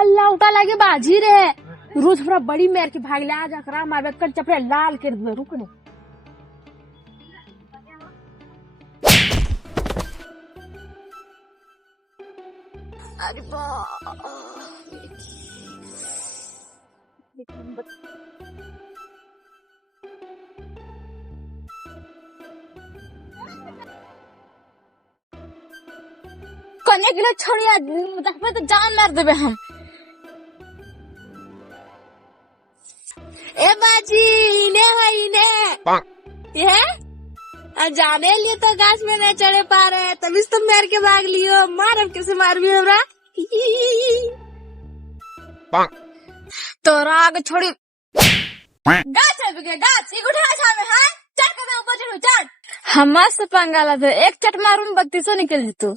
अल्लाह उठा लागे बाजी रे रोज पूरा बड़ी मेर के भाग ले आ जा मारबे कर चपड़े लाल कर दे रुक ने अरे बा कन्या किलो छोड़िया तो जान मार देबे हम। ए बाजी इने है इने ये जाने लिए तो गाछ में नहीं चढ़े पा रहे तभी तुम मेरे के भाग लियो मार अब कैसे मार भी हमरा तो राग छोड़ी गाछ है बिके गाछ ये उठा छामे हां चढ़ के मैं ऊपर चढ़ू चढ़ हम मस्त पंगाला थे एक चट मारूं 3200 निकल जितू